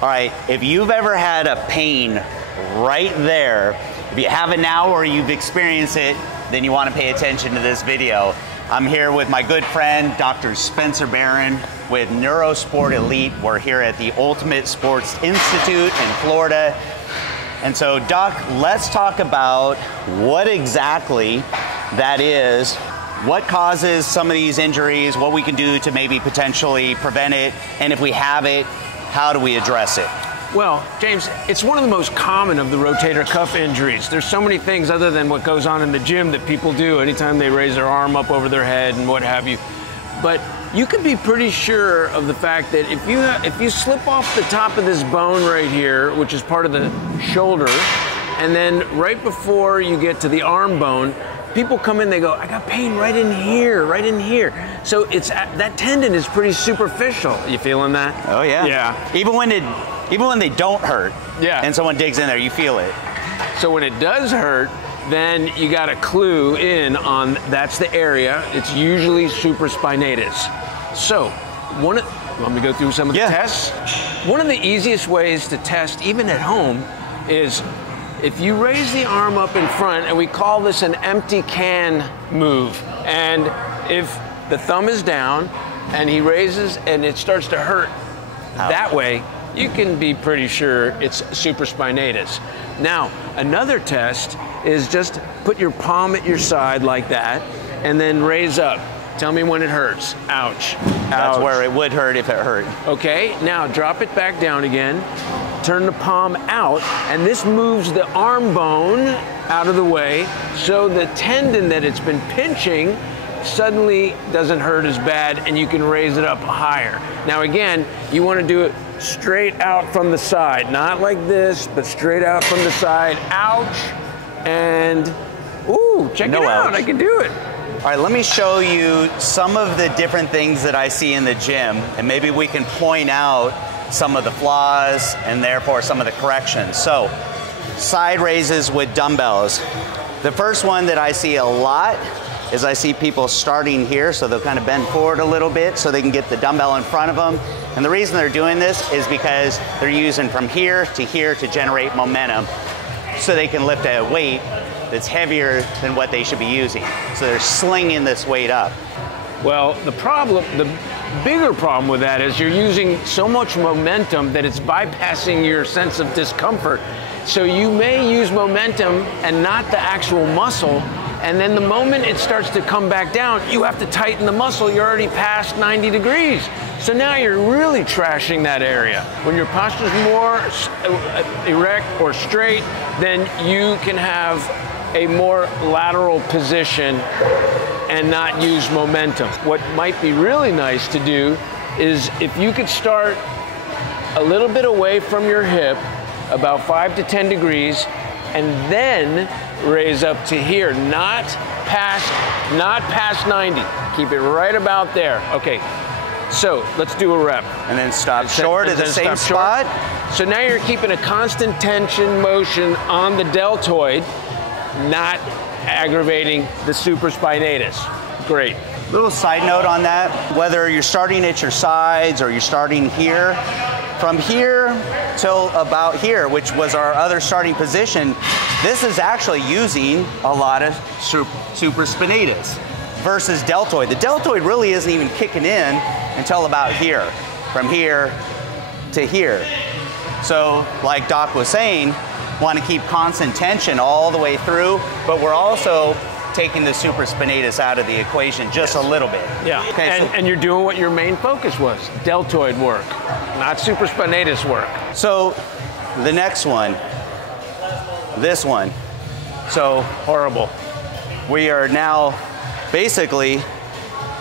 All right, if you've ever had a pain right there, if you have it now or you've experienced it, then you want to pay attention to this video. I'm here with my good friend, Dr. Spencer Barron with Neuro Sport Elite. We're here at the Ultimate Sports Institute in Florida. And so, Doc, let's talk about what exactly that is, what causes some of these injuries, what we can do to maybe potentially prevent it, and if we have it, how do we address it? Well, James, it's one of the most common of the rotator cuff injuries. There's so many things other than what goes on in the gym that people do anytime they raise their arm up over their head and what have you. But you can be pretty sure of the fact that if you slip off the top of this bone right here, which is part of the shoulder, and then right before you get to the arm bone, people come in, they go, I got pain right in here, right in here. So that tendon is pretty superficial. You feeling that? Oh yeah. Yeah. Even when they don't hurt, yeah, and someone digs in there, you feel it. So when it does hurt, then you got to clue in on that's the area. It's usually supraspinatus. So let me go through some of the tests. One of the easiest ways to test, even at home, is if you raise the arm up in front, and we call this an empty can move. And if the thumb is down and he raises and it starts to hurt that way, you can be pretty sure it's supraspinatus. Now, another test is just put your palm at your side like that and then raise up. Tell me when it hurts. Ouch. That's where it would hurt if it hurt. Okay, now drop it back down again. Turn the palm out, and this moves the arm bone out of the way so the tendon that it's been pinching suddenly doesn't hurt as bad, and you can raise it up higher. Now again, you want to do it straight out from the side, not like this, but straight out from the side. Ouch. And ooh, check it out, I can do it. All right, let me show you some of the different things that I see in the gym, and maybe we can point out some of the flaws and therefore some of the corrections. So, side raises with dumbbells. The first one that I see a lot is I see people starting here, so they'll kind of bend forward a little bit so they can get the dumbbell in front of them. And the reason they're doing this is because they're using from here to generate momentum so they can lift a weight that's heavier than what they should be using. So they're slinging this weight up. Well, the bigger problem with that is you're using so much momentum that it's bypassing your sense of discomfort. So you may use momentum and not the actual muscle, and then the moment it starts to come back down, you have to tighten the muscle. You're already past 90 degrees. So now you're really trashing that area. When your posture's more erect or straight, then you can have a more lateral position and not use momentum. What might be really nice to do is if you could start a little bit away from your hip, about 5 to 10 degrees, and then raise up to here, not past 90. Keep it right about there. Okay, so let's do a rep. And then stop short at the same spot. So now you're keeping a constant tension motion on the deltoid, not aggravating the supraspinatus. Great. Little side note on that, whether you're starting at your sides or you're starting here, from here till about here, which was our other starting position, this is actually using a lot of supraspinatus versus deltoid. The deltoid really isn't even kicking in until about here, from here to here. So like Doc was saying, want to keep constant tension all the way through, but we're also taking the supraspinatus out of the equation just a little bit. Yeah, okay, and you're doing what your main focus was, deltoid work, not supraspinatus work. So the next one, this one, so horrible. We are now basically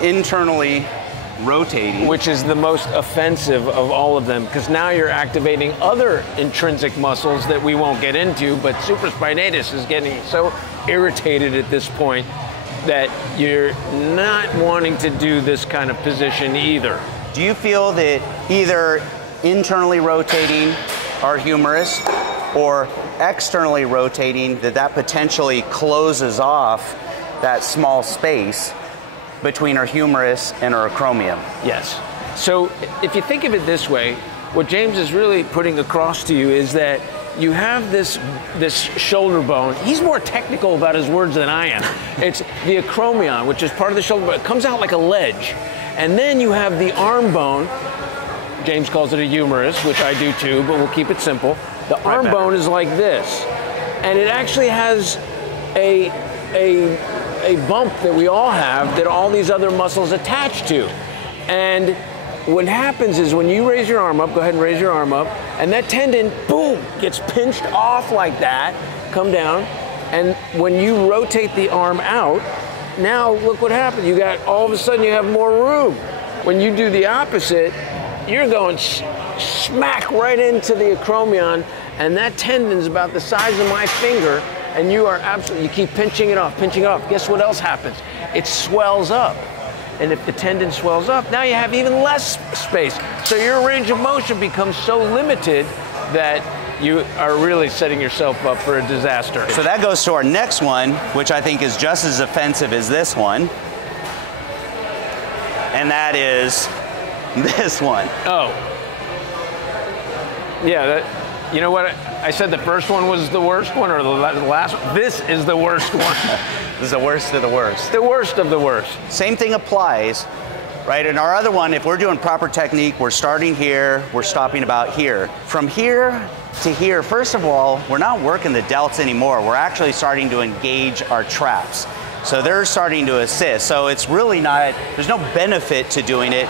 internally rotating. Which is the most offensive of all of them, because now you're activating other intrinsic muscles that we won't get into, but supraspinatus is getting so irritated at this point that you're not wanting to do this kind of position either. Do you feel that either internally rotating our humerus or externally rotating, that potentially closes off that small space between our humerus and our acromion? Yes. So if you think of it this way, what James is really putting across to you is that you have this shoulder bone. He's more technical about his words than I am. It's the acromion, which is part of the shoulder bone. It comes out like a ledge. And then you have the arm bone. James calls it a humerus, which I do too, but we'll keep it simple. The arm bone is like this. And it actually has a bump that we all have that all these other muscles attach to. And what happens is when you raise your arm up, go ahead and raise your arm up, and that tendon, boom, gets pinched off like that, come down, and when you rotate the arm out, now look what happens. You got, all of a sudden you have more room. When you do the opposite, you're going smack right into the acromion, and that tendon's about the size of my finger, and you are absolutely, you keep pinching it off, pinching it off. Guess what else happens? It swells up. And if the tendon swells up, now you have even less space. So your range of motion becomes so limited that you are really setting yourself up for a disaster. So that goes to our next one, which I think is just as offensive as this one. And that is this one. Oh. Yeah, you know what? I said the first one was the worst one, or the last one. This is the worst one. This is the worst of the worst. The worst of the worst. Same thing applies, right? In our other one, if we're doing proper technique, we're starting here, we're stopping about here. From here to here, first of all, we're not working the delts anymore. We're actually starting to engage our traps. So they're starting to assist. So it's really not, there's no benefit to doing it.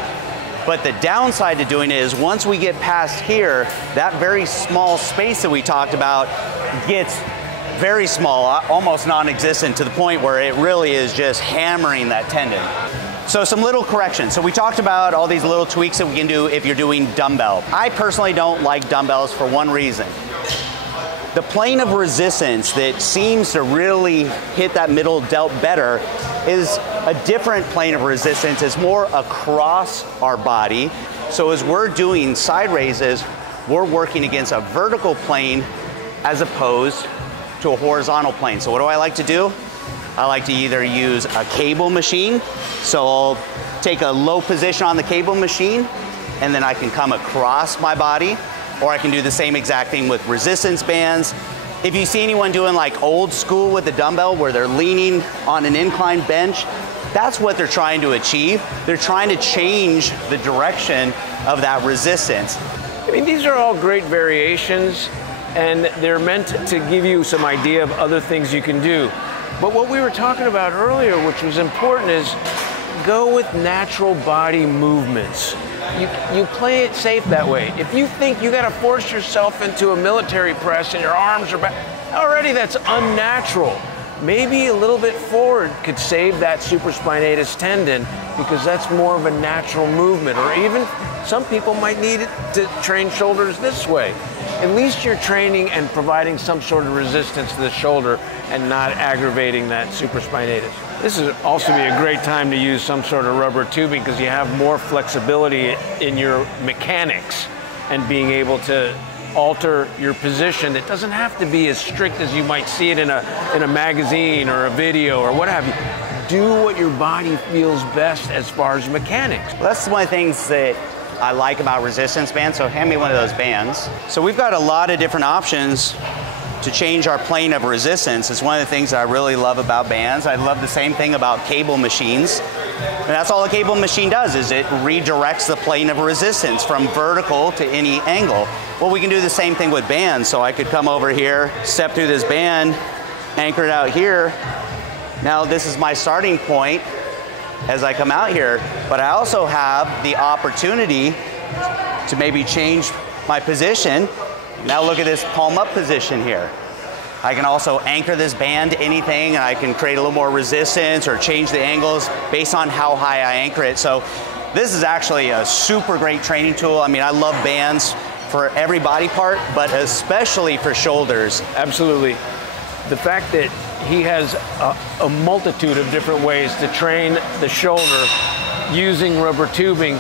But the downside to doing it is once we get past here, that very small space that we talked about gets very small, almost non-existent, to the point where it really is just hammering that tendon. So some little corrections. So we talked about all these little tweaks that we can do if you're doing dumbbell. I personally don't like dumbbells for one reason. The plane of resistance that seems to really hit that middle delt better is a different plane of resistance. It's more across our body. So as we're doing side raises, we're working against a vertical plane as opposed to a horizontal plane. So what do I like to do? I like to either use a cable machine. So I'll take a low position on the cable machine, and then I can come across my body, or I can do the same exact thing with resistance bands. If you see anyone doing like old school with the dumbbell where they're leaning on an incline bench, that's what they're trying to achieve. They're trying to change the direction of that resistance. I mean, these are all great variations, and they're meant to give you some idea of other things you can do. But what we were talking about earlier, which was important, is go with natural body movements. You play it safe that way. If you think you gotta force yourself into a military press and your arms are back, already that's unnatural. Maybe a little bit forward could save that supraspinatus tendon, because that's more of a natural movement. Or even some people might need it to train shoulders this way. At least you're training and providing some sort of resistance to the shoulder and not aggravating that supraspinatus. This would also be a great time to use some sort of rubber tubing, because you have more flexibility in your mechanics and being able to alter your position. It doesn't have to be as strict as you might see it in a magazine or a video or what have you. Do what your body feels best as far as mechanics. Well, that's one of the things that I like about resistance bands, so hand me one of those bands. So we've got a lot of different options to change our plane of resistance. It's one of the things that I really love about bands. I love the same thing about cable machines. And that's all a cable machine does, is it redirects the plane of resistance from vertical to any angle. Well, we can do the same thing with bands. So I could come over here, step through this band, anchor it out here. Now this is my starting point as I come out here, but I also have the opportunity to maybe change my position. Now look at this palm up position here. I can also anchor this band to anything, and I can create a little more resistance or change the angles based on how high I anchor it. So this is actually a super great training tool. I mean, I love bands for every body part, but especially for shoulders. Absolutely. The fact that he has a multitude of different ways to train the shoulder using rubber tubing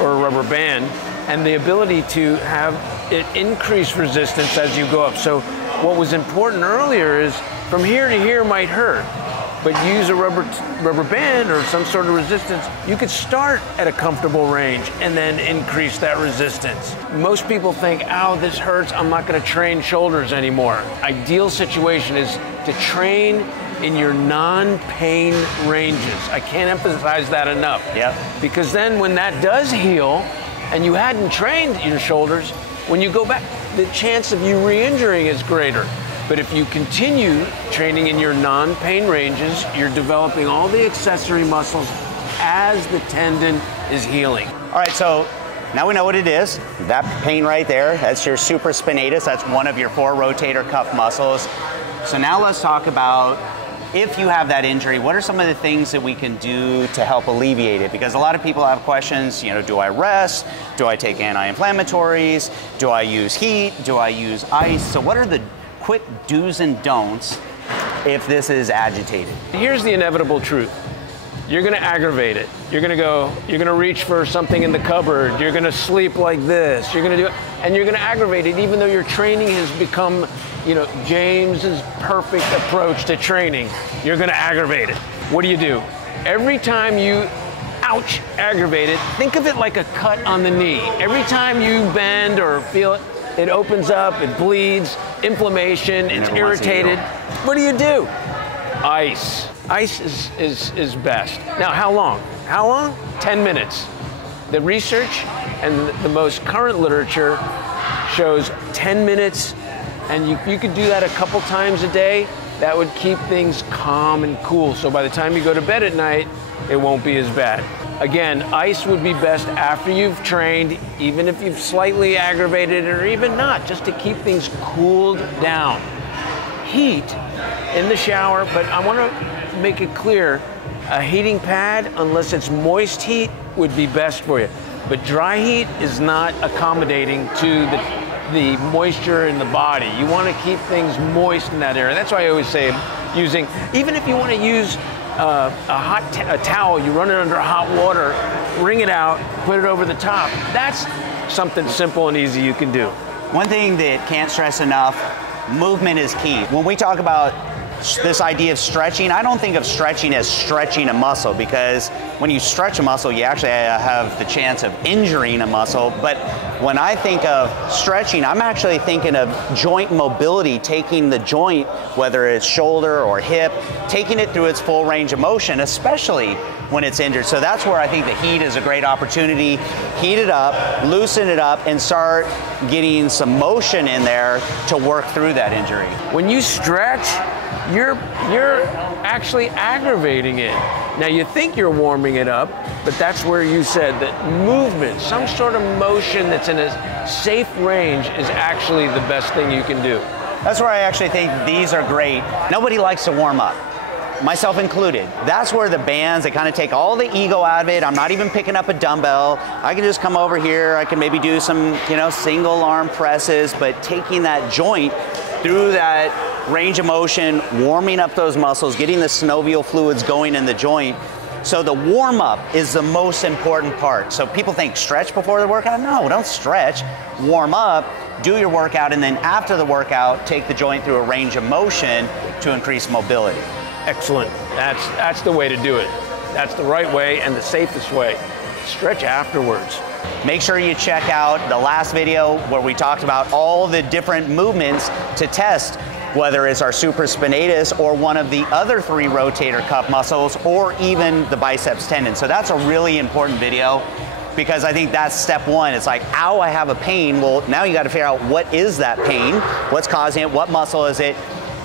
or rubber band, and the ability to have it increase resistance as you go up. So what was important earlier is from here to here might hurt. but use a rubber band or some sort of resistance, you could start at a comfortable range and then increase that resistance. Most people think, ow, this hurts, I'm not gonna train shoulders anymore. Ideal situation is to train in your non-pain ranges. I can't emphasize that enough. Yep. Because then when that does heal, and you hadn't trained your shoulders, when you go back, the chance of you re-injuring is greater. But if you continue training in your non-pain ranges, you're developing all the accessory muscles as the tendon is healing. All right, so now we know what it is. That pain right there, that's your supraspinatus. That's one of your 4 rotator cuff muscles. So now let's talk about, if you have that injury, what are some of the things that we can do to help alleviate it? Because a lot of people have questions, you know, do I rest? Do I take anti-inflammatories? Do I use heat? Do I use ice? So what are the quick do's and don'ts if this is agitated? Here's the inevitable truth. You're gonna aggravate it. You're gonna reach for something in the cupboard. You're gonna sleep like this. You're gonna do it, and you're gonna aggravate it even though your training has become, you know, James's perfect approach to training. You're gonna aggravate it. What do? Every time you, ouch, aggravate it, think of it like a cut on the knee. Every time you bend or feel it, it opens up, it bleeds, inflammation, it's irritated. What do? Ice. Ice is best. Now, how long? How long? 10 minutes. The research and the most current literature shows 10 minutes, and you could do that a couple times a day. That would keep things calm and cool. So by the time you go to bed at night, it won't be as bad. Again, ice would be best after you've trained, even if you've slightly aggravated it or even not, just to keep things cooled down. Heat in the shower, but I want to make it clear, a heating pad, unless it's moist heat, would be best for you. But dry heat is not accommodating to the moisture in the body. You want to keep things moist in that area. That's why I always say using, even if you want to use a towel, you run it under hot water, wring it out, put it over the top. That's something simple and easy you can do. One thing that can't stress enough, movement is key. When we talk about this idea of stretching, I don't think of stretching as stretching a muscle, because when you stretch a muscle, you actually have the chance of injuring a muscle. But when I think of stretching, I'm actually thinking of joint mobility, taking the joint, whether it's shoulder or hip, taking it through its full range of motion, especially when it's injured. So that's where I think the heat is a great opportunity. Heat it up, loosen it up, and start getting some motion in there to work through that injury. When you stretch, you're actually aggravating it. Now you think you're warming it up, but that's where you said that movement, some sort of motion that's in a safe range, is actually the best thing you can do. That's where I actually think these are great. Nobody likes to warm up, myself included. That's where the bands, they kind of take all the ego out of it. I'm not even picking up a dumbbell. I can just come over here. I can maybe do some, single arm presses, but taking that joint through that range of motion, warming up those muscles, getting the synovial fluids going in the joint. So the warm up is the most important part. So people think stretch before the workout. No, don't stretch. Warm up, do your workout, and then after the workout, take the joint through a range of motion to increase mobility. Excellent. That's the way to do it. That's the right way and the safest way. Stretch afterwards. Make sure you check out the last video where we talked about all the different movements to test, whether it's our supraspinatus or one of the other 3 rotator cuff muscles, or even the biceps tendon. So that's a really important video, because I think that's step 1. It's like, ow, I have a pain. Well, now you got to figure out what is that pain, what's causing it, what muscle is it.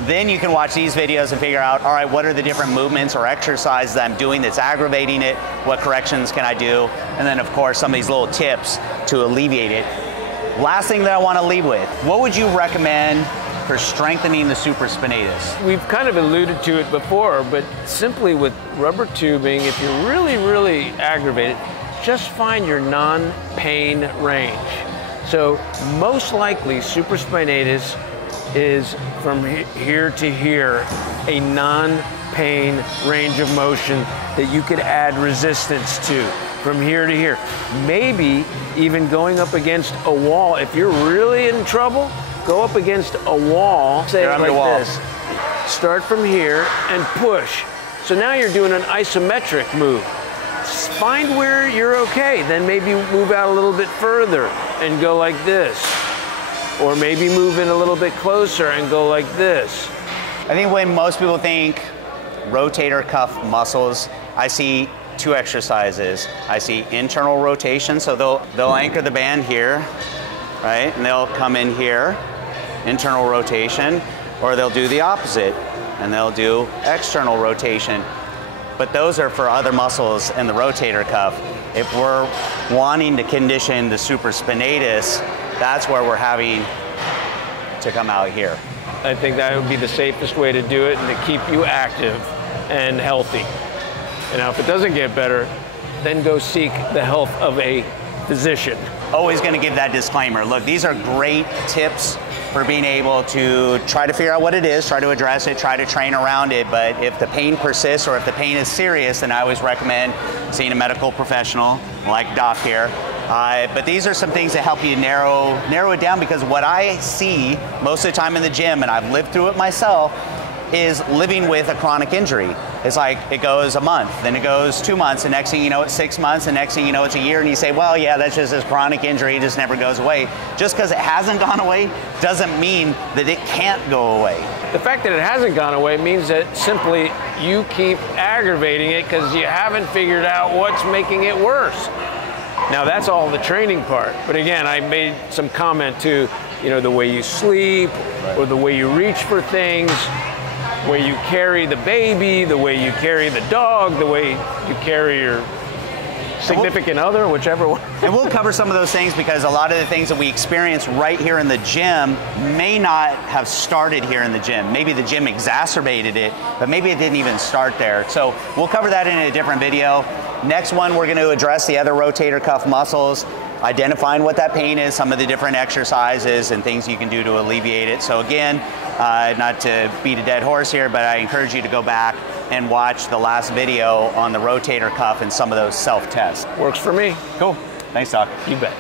Then you can watch these videos and figure out, all right, what are the different movements or exercises that I'm doing that's aggravating it? What corrections can I do? And then, of course, some of these little tips to alleviate it. Last thing that I want to leave with, what would you recommend for strengthening the supraspinatus? We've kind of alluded to it before, but simply with rubber tubing, if you're really, really aggravated, just find your non-pain range. So most likely supraspinatus is from here to here, a non-pain range of motion that you could add resistance to from here to here. Maybe even going up against a wall. If you're really in trouble, go up against a wall, say it like this. Start from here and push. So now you're doing an isometric move. Find where you're okay, then maybe move out a little bit further and go like this. Or maybe move in a little bit closer and go like this. I think when most people think rotator cuff muscles, I see two exercises. I see internal rotation, so they'll anchor the band here, right? And they'll come in here, internal rotation, or they'll do the opposite, and they'll do external rotation. But those are for other muscles in the rotator cuff. If we're wanting to condition the supraspinatus, that's where we're having to come out here. I think that would be the safest way to do it and to keep you active and healthy. And now if it doesn't get better, then go seek the help of a physician. Always going to give that disclaimer. Look, these are great tips for being able to try to figure out what it is, try to address it, try to train around it. But if the pain persists or if the pain is serious, then I always recommend seeing a medical professional like Doc here. But these are some things that help you narrow it down, because what I see most of the time in the gym, and I've lived through it myself, is living with a chronic injury. It's like it goes a month, then it goes 2 months, and next thing you know it's 6 months, and next thing you know it's a year, and you say, well, yeah, that's just this chronic injury, it just never goes away. Just because it hasn't gone away doesn't mean that it can't go away. The fact that it hasn't gone away means that simply you keep aggravating it because you haven't figured out what's making it worse. Now that's all the training part, but again, I made some comment to, the way you sleep, or the way you reach for things, the way you carry the baby, the way you carry the dog, the way you carry your significant other, whichever one. And we'll cover some of those things, because a lot of the things that we experience right here in the gym may not have started here in the gym. Maybe the gym exacerbated it, but maybe it didn't even start there. So we'll cover that in a different video. Next one, we're going to address the other rotator cuff muscles, identifying what that pain is, some of the different exercises and things you can do to alleviate it. So again, not to beat a dead horse here, but I encourage you to go back and watch the last video on the rotator cuff and some of those self-tests. Works for me. Cool. Thanks, Doc. You bet.